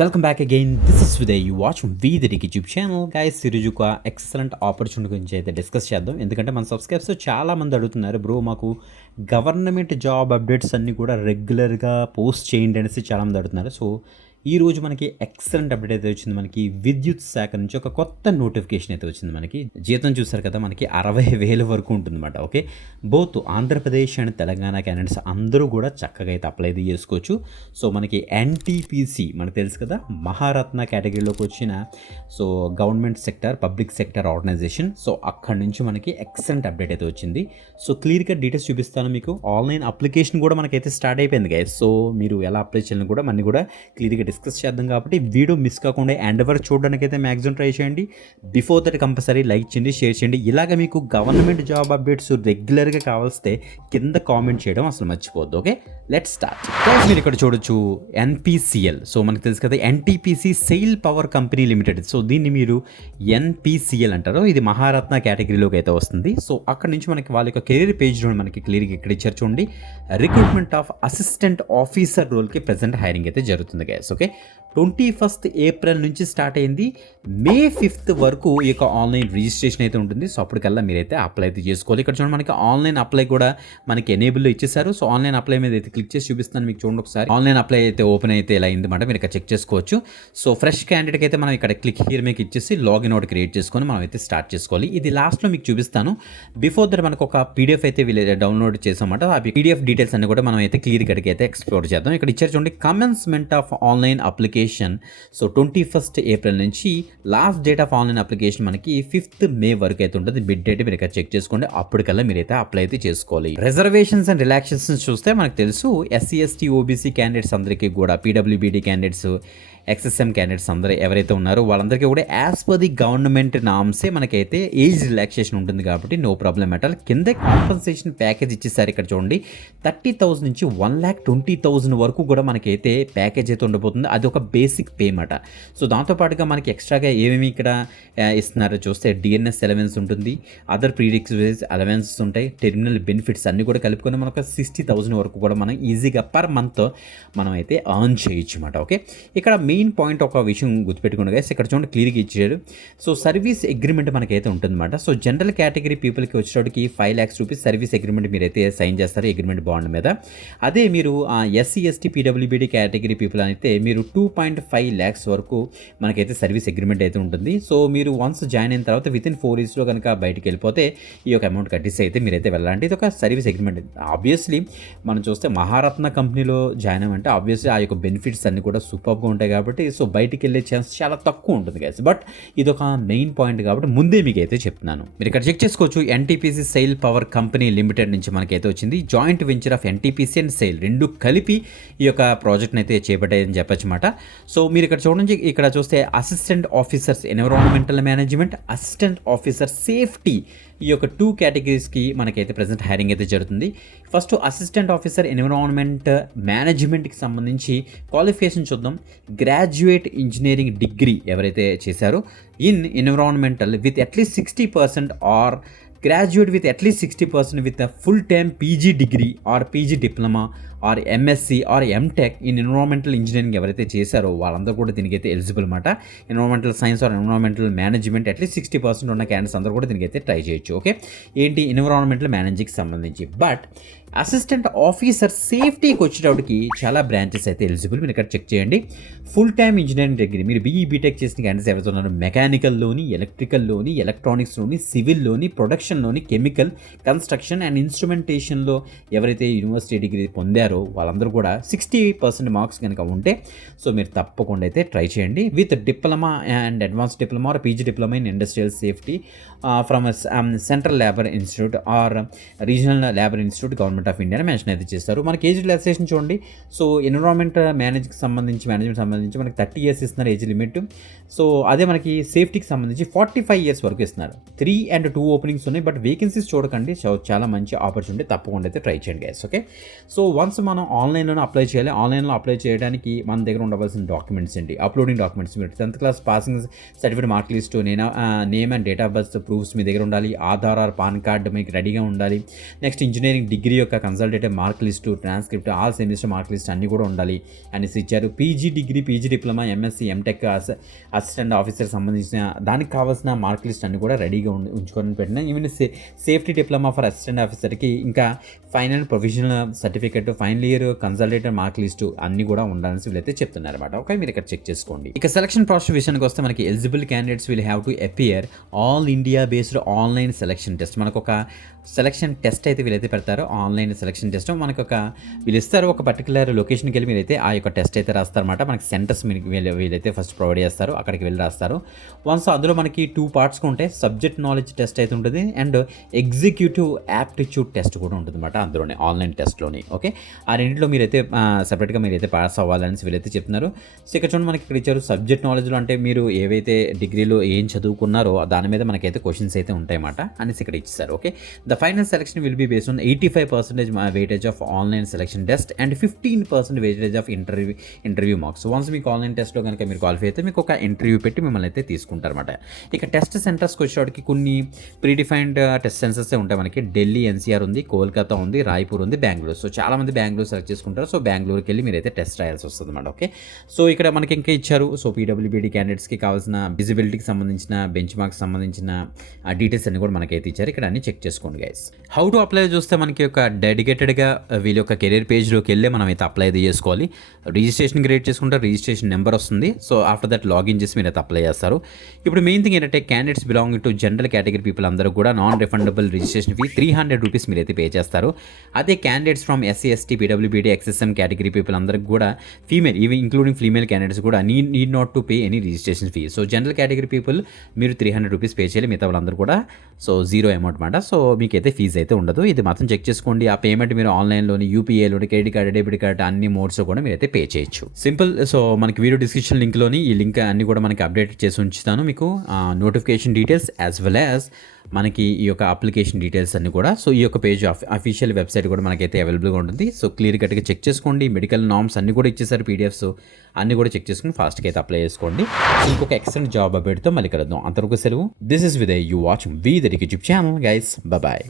Welcome back again. This is Vidhay. You watch V the YouTube channel. Guys, ఈరోజు ఒక excellent opportunity గురించి అయితే discuss చేద్దాం. ఎందుకంటే మన సబ్స్క్రైబర్స్ చాలామంది అడుగుతున్నారు, బ్రో మాకు గవర్నమెంట్ జాబ్ అప్డేట్స్ అన్నీ కూడా రెగ్యులర్గా పోస్ట్ చేయండి అనేసి చాలామంది అడుగుతున్నారు. సో ఈరోజు మనకి ఎక్సలెంట్ అప్డేట్ అయితే వచ్చింది. మనకి విద్యుత్ శాఖ నుంచి ఒక కొత్త నోటిఫికేషన్ అయితే వచ్చింది. మనకి జీతం చూసారు కదా, మనకి 60,000 వరకు ఉంటుందన్నమాట. Okay, both Andhra Pradesh and Telangana candidates అందరూ కూడా చక్కగా అయితే అప్లై అయితే చేసుకోవచ్చు. సో మనకి ఎన్టీపీసీ మనకు తెలుసు కదా, మహారత్న కేటగిరీలోకి వచ్చిన so government sector public sector organisation. So అక్కడి నుంచి మనకి ఎక్సలెంట్ అప్డేట్ అయితే వచ్చింది. సో క్లియర్గా డీటెయిల్స్ చూపిస్తాను మీకు. ఆన్లైన్ అప్లికేషన్ కూడా మనకైతే స్టార్ట్ అయిపోయింది గైస్. సో మీరు ఎలా అప్లై చేయాలని కూడా మనని కూడా క్లియర్గా డిస్కస్ చేద్దాం. కాబట్టి వీడియో మిస్ కాకుండా ఎండ్ వరకు చూడడానికి అయితే మ్యాక్సిమం ట్రై చేయండి. బిఫోర్ దట్ కంపల్సరీ లైక్ చేయండి, షేర్ చేయండి. ఇలాగ మీకు గవర్నమెంట్ జాబ్ అప్డేట్స్ రెగ్యులర్గా కావాల్స్తే కింద కామెంట్ చేయడం అసలు మర్చిపోద్దు. Okay, let's start. మీరు ఇక్కడ చూడొచ్చు ఎన్పిసిఎల్. సో మనకు తెలుసు కదా, NTPC SAIL power company limited. So దీన్ని మీరు ఎన్పిసిఎల్ అంటారు. ఇది మహారత్న కేటగిరీలోకి అయితే వస్తుంది. సో అక్కడ నుంచి మనకి వాళ్ళ యొక్క కెరీర్ పేజ్లో మనకి క్లియర్గా ఇక్కడ ఇచ్చారు చూడండి. రిక్రూట్మెంట్ ఆఫ్ అసిస్టెంట్ ఆఫీసర్ రోల్కి ప్రెజెంట్ హైరింగ్ అయితే జరుగుతుంది గైస్. ఓకే, 21 ఏప్రిల్ నుంచి స్టార్ట్ అయింది. మే 5 వరకు ఈ యొక్క ఆన్లైన్ రిజిస్ట్రేషన్ అయితే ఉంటుంది. సో అప్పటికల్లా మీరైతే అప్లై అయితే చేసుకోవాలి. ఇక్కడ చూడండి, మనకి ఆన్లైన్ అప్లై కూడా మనకి ఎనేబుల్లో ఇచ్చేసారు. సో ఆన్లైన్ అప్లై మీద అయితే క్లిక్ చేసి చూపిస్తాను మీకు. చూడండి ఒకసారి, ఆన్లైన్ అప్లై అయితే ఓపెన్ అయితే ఇలా అయిందన్నమాట. మీరు ఇక్కడ చెక్ చేసుకోవచ్చు. సో ఫ్రెష్ క్యాండిడేట్కి అయితే మనం ఇక్కడ క్లిక్ హియర్ మీకు ఇచ్చేసి లాగిన్ అవుట్ క్రియేట్ చేసుకొని మనం అయితే స్టార్ట్ చేసుకోవాలి. ఇది లాస్ట్లో మీకు చూపిస్తాను. బిఫోర్ దట్ మనకు ఒక పీడిఎఫ్ అయితే వీళ్ళు డౌన్లోడ్ చేసామన్నమాట. ఆ పీడిఎఫ్ డీటెయిల్స్ అన్ని కూడా మనం అయితే క్లియర్ కడికి అయితే ఎక్స్ప్లోర్ చేద్దాం. ఇక్కడ ఇచ్చారు చూడండి, commencement of online application. So 21 April నుంచి last date of online application మనకి 5 మే వరకు అయితే ఉంటుంది. మిడ్ డేట్ మీరు ఇక్కడ చెక్ చేసుకోండి. అప్పటికల్లా మీరైతే అప్లై అయితే చేసుకోవాలి. రిజర్వేషన్స్ అండ్ రిలాక్సేషన్స్ చూస్తే మనకు తెలుసు, ఎస్సీ ఎస్టీ ఓబీసీ క్యాండిడేట్స్ అందరికీ కూడా, పీడబ్ల్యూబీడీ క్యాండిడేట్స్, ఎక్స్ఎస్ఎం క్యాండిడేట్స్ అందరూ ఎవరైతే ఉన్నారో వాళ్ళందరికీ కూడా యాజ్ పర్ ది గవర్నమెంట్ నామ్సే మనకైతే ఏజ్ రిలాక్సేషన్ ఉంటుంది. కాబట్టి నో ప్రాబ్లం అట్ ఆల్. కింద కాంపన్సేషన్ ప్యాకేజ్ ఇచ్చేసారు. ఇక్కడ చూడండి, 30,000 నుంచి 1,20,000 వరకు కూడా మనకైతే ప్యాకేజ్ అయితే ఉండబోతుంది. అది ఒక బేసిక్ పే మాట. సో దాంతోపాటుగా మనకి ఎక్స్ట్రాగా ఏమేమి ఇక్కడ ఇస్తున్నారో చూస్తే, డిఎన్ఎస్ అలవెన్స్ ఉంటుంది, అదర్ ప్రీరిక్విజిట్స్ అలవెన్సెస్ ఉంటాయి, టెర్మినల్ బెనిఫిట్స్ అన్ని కూడా కలుపుకొని మనకు 60,000 వరకు కూడా మనం ఈజీగా పర్ మంత్ మనం అయితే ఎర్న్ చేయొచ్చు అన్నమాట. ఓకే, ఇక్కడ మెయిన్ పాయింట్ ఒక విషయం గుర్తుపెట్టుకోండి గైస్. ఇక్కడ చూడండి క్లియర్గా ఇచ్చారు. సో సర్వీస్ అగ్రిమెంట్ మనకైతే ఉంటుందన్నమాట. సో జనరల్ కేటగిరీ పీపుల్కి వచ్చేటప్పటికి 5 lakhs రూపీస్ సర్వీస్ అగ్రిమెంట్ మీరైతే సైన్ చేస్తారు అగ్రిమెంట్ బాండ్ మీద. అదే మీరు SC ST PWBD category people అయితే మీరు 2.5 lakhs వరకు మనకైతే సర్వీస్ అగ్రిమెంట్ అయితే ఉంటుంది. సో మీరు వన్స్ జాయిన్ అయిన తర్వాత వితిన్ 4 yearsలో కనుక బయటికి వెళ్ళిపోతే ఈ యొక్క అమౌంట్ కట్టేసి అయితే మీరైతే వెళ్ళాలంటే ఇది ఒక సర్వీస్ అగ్రిమెంట్. ఆబ్వియస్లీ మనం చూస్తే మహారత్న కంపెనీలో జాయిన్ అవ్వమంటే ఆబ్వియస్లీ ఆ యొక్క బెనిఫిట్స్ అన్ని కూడా సూపర్గా ఉంటాయి. కాబట్టి సో బయటికి వెళ్ళే ఛాన్స్ చాలా తక్కువ ఉంటుంది గైస్. బట్ ఇది ఒక మెయిన్ పాయింట్ కాబట్టి ముందే మీకు అయితే చెప్తున్నాను. మీరు ఇక్కడ చెక్ చేసుకోవచ్చు. NTPC SAIL power company limited నుంచి మనకైతే వచ్చింది. Joint venture of NTPC and SAIL రెండు కలిపి ఈ యొక్క ప్రాజెక్ట్ని అయితే చేపట్టాయని చెప్పచ్చు అనమాట. సో మీరు ఇక్కడ చూడండి, ఇక్కడ చూస్తే assistant officers environmental management, assistant officer safety, ఈ యొక్క 2 కేటగిరీస్కి మనకైతే ప్రజెంట్ హైరింగ్ అయితే జరుగుతుంది. ఫస్ట్ అసిస్టెంట్ ఆఫీసర్ ఎన్విరాన్మెంట్ మేనేజ్మెంట్కి సంబంధించి క్వాలిఫికేషన్ చూద్దాం. గ్రాడ్యుయేట్ ఇంజనీరింగ్ డిగ్రీ ఎవరైతే చేశారో in environmental with at least 60% or graduate with at least 60% with full time PG degree or PG diploma or MSc or MTech in environmental engineering ఎవరైతే చేశారో వాళ్ళందరూ కూడా దీనికైతే ఎలిజిబుల్ అనమాట. Environmental science or environmental management at least 60% ఉన్న candidates అందరూ కూడా దీనికైతే ట్రై చేయొచ్చు. ఓకే, ఏంటి ఎన్విరాన్మెంటల్ మేనేజింగ్కి సంబంధించి. బట్ అసిస్టెంట్ ఆఫీసర్ సేఫ్టీకి వచ్చేటప్పటికి చాలా బ్రాంచెస్ అయితే ఎలిజిబుల్. మీరు ఇక్కడ చెక్ చేయండి. ఫుల్ టైమ్ ఇంజనీరింగ్ డిగ్రీ మీరు బీఈ బీటెక్ చేసిన క్యాండిడేట్స్ ఎవరైతే ఉన్నారో మెకానికల్లోని, ఎలక్ట్రికల్లోని, ఎలక్ట్రానిక్స్లోని, సివిల్లోని, ప్రొడక్షన్లోని, కెమికల్, కన్స్ట్రక్షన్ అండ్ ఇన్స్ట్రుమెంటేషన్లో ఎవరైతే యూనివర్సిటీ డిగ్రీ పొందారో వాళ్ళందరూ కూడా 60% మార్క్స్ కనుక ఉంటే సో మీరు తప్పకుండా అయితే ట్రై చేయండి. With diploma and advance diploma or PG diploma in industrial safety from central labour institute or regional labour institute government of India mention అయితే చేస్తారు. మనకి ఏజ్ రిలాక్సేషన్ చూడండి. సో ఎన్విరాన్మెంట్ మేనేజ్మెంట్ సంబంధించి మనకి 30 years ఇస్తున్నారు ఏజ్ లిమిట్. సో అదే మనకి సేఫ్టీకి సంబంధించి 45 years వరకు ఇస్తున్నారు. 3 and 2 ఓపెనింగ్స్ ఉన్నాయి. బట్ వేకెన్సీస్ చూడకండి. సో చాలా మంచి ఆపర్చునిటీ, తప్పకుండా అయితే ట్రై చేయండి గైస్. ఓకే, సో వన్స్ మనం ఆన్లైన్లోనే అప్లై చేయాలి. ఆన్లైన్లో అప్లై చేయడానికి మన దగ్గర ఉండవలసిన డాక్యుమెంట్స్ ఏంటి? అప్లోడింగ్ డాక్యుమెంట్స్ మీరు 10th class passing certificate, mark list, name and date of birth proofs మీ దగ్గర ఉండాలి. ఆధార్ ఆర్ పాన్ కార్డ్ మీకు రెడీగా ఉండాలి. నెక్స్ట్ ఇంజనీరింగ్ డిగ్రీ యొక్క consultative mark list, transcript, all semester mark list అన్నీ కూడా ఉండాలి అనేసి ఇచ్చారు. PG degree, PG diploma, MSc, MTech, assistant officer సంబంధించిన దానికి కావాల్సిన మార్క్ లిస్ట్ అన్ని కూడా రెడీగా ఉంచుకొని పెట్టిన. Even safety diploma for assistant ఆఫీసర్కి ఇంకా final provisional certificate, final year consultative mark list అన్ని కూడా ఉండాలని వీళ్ళైతే చెప్తున్నారు అనమాట. ఓకే, మీరు ఇక్కడ చెక్ చేసుకోండి. ఇక సెలక్షన్ ప్రాసెస్ విషయానికి వస్తే మనకి eligible candidates will have to appear all India based online selection test. మనకు ఒక సెలక్షన్ టెస్ట్ అయితే వీళ్ళైతే పెడతారు. ఆన్లైన్ సెలక్షన్ టెస్ట్ మనకు వీళ్ళు ఇస్తారు. ఒక పర్టికులర్ లొకేషన్కి వెళ్ళి మీరైతే ఆ యొక్క టెస్ట్ అయితే రాస్తారన్నమాట. మనకి సెంటర్స్ వీళ్ళైతే ఫస్ట్ ప్రొవైడ్ చేస్తారు, అక్కడికి వెళ్ళి రాస్తారు. వన్స్ అందులో మనకి 2 పార్ట్స్గా ఉంటాయి. సబ్జెక్ట్ నాలెడ్జ్ టెస్ట్ అయితే ఉంటుంది అండ్ ఎగ్జిక్యూటివ్ యాప్టిట్యూడ్ టెస్ట్ కూడా ఉంటుంది అనమాట అందులోనే, ఆన్లైన్ టెస్ట్లోని. ఓకే, ఆ రెండింటిలో మీరైతే సపరేట్గా మీరైతే పాస్ అవ్వాలని వీళ్ళైతే చెప్తున్నారు. సో ఇక్కడ చూడండి మనకి ఇక్కడ ఇచ్చారు సబ్జెక్ట్ నాలెడ్జ్లో, అంటే మీరు ఏవైతే డిగ్రీలో ఏం చదువుకున్నారో దాని మీద మనకైతే క్వశ్చన్స్ అయితే ఉంటాయన్నమాట అనేసి ఇక్కడ ఇచ్చారు. Okay, the final selection will be based on 85% weightage of online selection test and 15% weightage of interview marks. Once మీకు ఆన్లైన్ టెస్ట్లో కనుక మీరు క్వాలిఫై అయితే మీకు ఒక ఇంటర్వ్యూ పెట్టి మిమ్మల్ని అయితే తీసుకుంటారన్నమాట. ఇక టెస్ట్ సెంటర్స్కి వచ్చేటికి కొన్ని ప్రీడిఫైన్డ్ టెస్ట్ సెంటర్స్ ఉంటాయి మనకి. ఢిల్లీ ఎన్సీఆర్ ఉంది, కోల్కతా ఉంది, రాయ్పూర్ ఉంది, బెంగళూరు. సో చాలామంది బెంగళూరు సెలెక్ట్ చేసుకుంటారు. సో బెంగళూరుకి వెళ్ళి మీరైతే టెస్ట్ రాయాల్సి వస్తుంది అన్నమాట. ఓకే, సో ఇక్కడ మనకి ఇంకా ఇచ్చారు. సో పీడబ్ల్యూబీడీ క్యాండిడేట్స్కి కావాల్సిన విజిబిలిటీకి సంబంధించిన బెంచ్ మార్క్స్ సంబంధించిన డీటెయిల్స్ అన్ని కూడా మనకైతే ఇచ్చారు. ఇక్కడ అన్ని చెక్ చేసుకోండి గైస్. హౌ టు అప్లై చూస్తే మనకి ఒక డెడికేటెడ్గా వీళ్ళ యొక్క కెరీర్ పేజ్లోకి వెళ్ళి మనం అయితే అప్లై అయితే చేసుకోవాలి. రిజిస్ట్రేషన్ క్రియేట్ చేసుకుంటే రిజిస్ట్రేషన్ నెంబర్ వస్తుంది. సో ఆఫ్టర్ దట్ లాగిన్ చేసి మీరు అయితే అప్లై చేస్తారు. ఇప్పుడు మెయిన్ థింగ్ ఏంటంటే candidates belonging to general category people అందరూ కూడా non refundable registration fee 300 rupees మీరైతే పే చేస్తారు. అదే క్యాండిడేట్స్ ఫ్రమ్ ఎస్సీ, ఎస్టీ, పీడబ్ల్యూబీడీ, ఎక్స్ఎస్ఎం కేటగిరీ పీపుల్ అందరికి కూడా female, even including female candidates కూడా need not to pay any registration fee. So general category people మీరు 300 రూపీస్ పే చేయాలి, మిగతా వాళ్ళందరూ కూడా సో 0 అమౌంట్ మాట. సో మీకైతే ఫీజు అయితే ఉండదు. ఇది మాత్రం చెక్ చేసుకోండి. ఆ పేమెంట్ మీరు ఆన్లైన్లోని యూపీఐలోని క్రెడిట్ కార్డ్, డెబిట్ కార్డ్ అన్ని మోడ్స్ కూడా మీరైతే పే చేయొచ్చు. సింపుల్. సో మనకి వీడియో డిస్క్రిప్షన్ లింక్లోని ఈ లింక్ అన్ని కూడా మనకి అప్డేట్ చేసి ఉంచుతాను మీకు, notification details as well as మనకి ఈ యొక్క అప్లికేషన్ డీటెయిల్స్ అన్ని కూడా. సో ఈ యొక్క పేజ్ అఫీషియల్ వెబ్సైట్ కూడా మనకైతే అవైలబుల్గా ఉంటుంది. సో క్లియర్ కట్గా చెక్ చేసుకోండి. మెడికల్ నామ్స్ అన్ని కూడా ఇచ్చేసారు, పీడిఎఫ్స్ అన్ని కూడా చెక్ చేసుకుని ఫాస్ట్గా అయితే అప్లై చేసుకోండి. ఇంకొక ఎక్సలెంట్ జాబ్ అప్డేట్తో మళ్ళీ కలుద్దాం. అంతవరకు సెలవు. This is Vidhay, you watching V the YouTube channel guys. Bye.